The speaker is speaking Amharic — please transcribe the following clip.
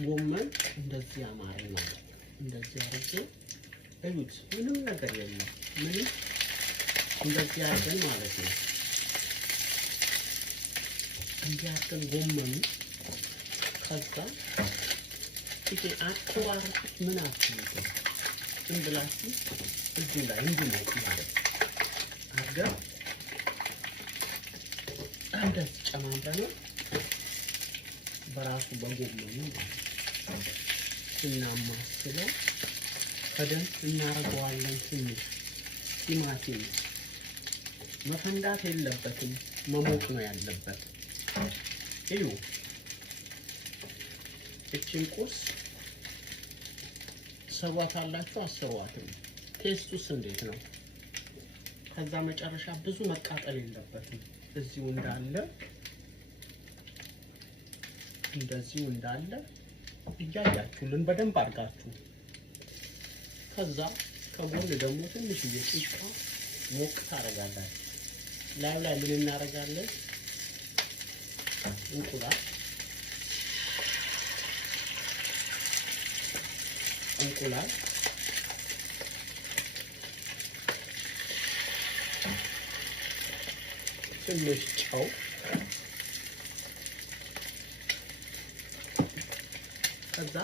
ጎመን እንደዚህ አማረ ማለት ነው። እንደዚህ አድርጌ እዩት፣ ምንም ነገር የለም። ምንም እንደዚህ አድርገን ማለት ነው። እንዲህ አድርገን ጎመኑ ከዛ ይሄ አትባርኩት ምን አትሉት ዝም ብላችሁ እዚህ ላይ እንዲሞቅ ማለት ነው። አድርገን እንደዚህ ጨማምረን በራሱ በጎመኑ እናማስለው ከደንብ እናደርገዋለን። ትንሽ ቲማቲም መፈንዳት የለበትም፣ መሞቅ ነው ያለበት። እዩ እቺን ቁርስ ሰዋታላችሁ አሰሯትም። ቴስቱስ እንዴት ነው? ከዛ መጨረሻ ብዙ መቃጠል የለበትም። እዚሁ እንዳለ እንደዚሁ እንዳለ እያያችሁልን በደንብ አድርጋችሁ ከዛ ከጎን ደግሞ ትንሽ ቂጣ ሞቅ ታደርጋላችሁ። ላዩ ላይ ምን እናደርጋለን? እንቁላል ትንሽ ጨው ከዛ